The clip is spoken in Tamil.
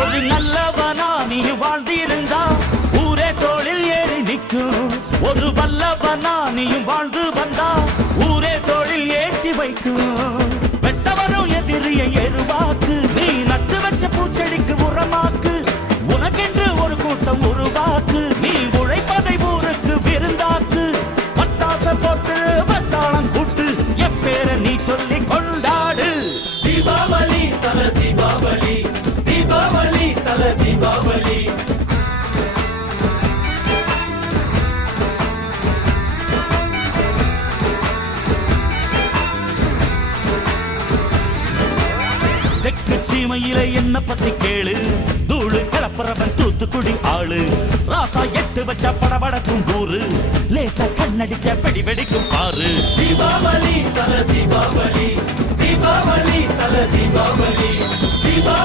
ஒரு நல்லவனா நீ வாழ்ந்திருந்தா ஊரே தோளில் ஏறி நிற்கும். ஒரு வல்லவனா நீயும் வாழ்ந்து வந்தா ஊரே தோளில் ஏற்றி வைக்கும். வெட்டவரும் எதிரியை எருவாக்கு, நீ நட்டு வச்ச பூச்செடிக்கு உரமாக்கு. உனக்கென்று ஒரு கூட்டம் உருவாக்கு, நீ உழைப்பதை ஊருக்கு விருந்தாக்கு. பட்டாச போட்டு பட்டாளம் கூட்டு, எப்பேர நீ சொல்லி கொண்டாடு. தீபாவளி தல தீபாவளி, தீபாவளி தல தீபாவளி. தெற்கு சீமையில என்ன பத்தி கேளு, தூளு கிளப்புறவன் தூத்துக்குடி ஆளு. ராசா எட்டு வச்ச படபடக்கும் கூறு, லேசா கண்ணடிச்ச வெடி வெடிக்கும் பாரு. தீபாவளி தல தீபாவளி, தீபாவளி தல தீபாவளி, தீபாவளி.